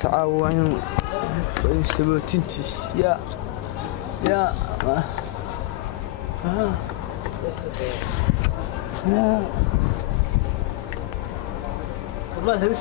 تعاون ويستبوتنتش يا والله هذا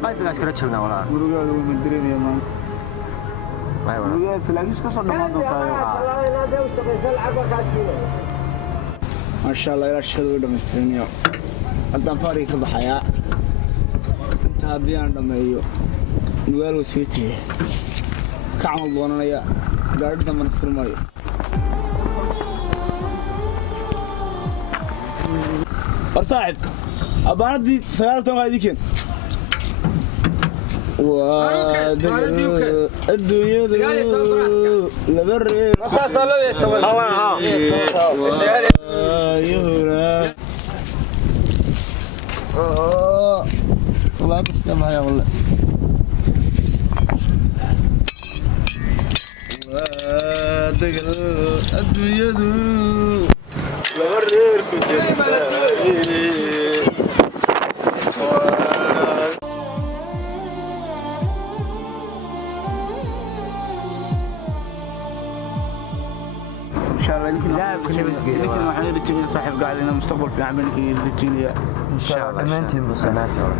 Guys, kala joogna walaa. Gurigaada wuu mandirinaya maanta. Way walaa. Gurigaada salaagiis ka soo dhamaan doontaa. Masha Allah, ila shaqada way dhameystirnaa. Haddaan faariga ka baxayaa. Inta haddii aan dhameeyo, nugaal way sii tihi. Ka camal doonanaya, gaadhi dambana furmayo. Arsaaxib, abaanadii 9 qaadi keen. الدنيا لبري والله تسلم يا والله الدنيا لبري لكن waxaan rajaynayaa saaxiib gacalina mustaqbal fiican baan ka rajaynayaa insha Allah dhammaantiin busanaad soo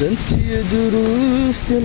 dantii duruufta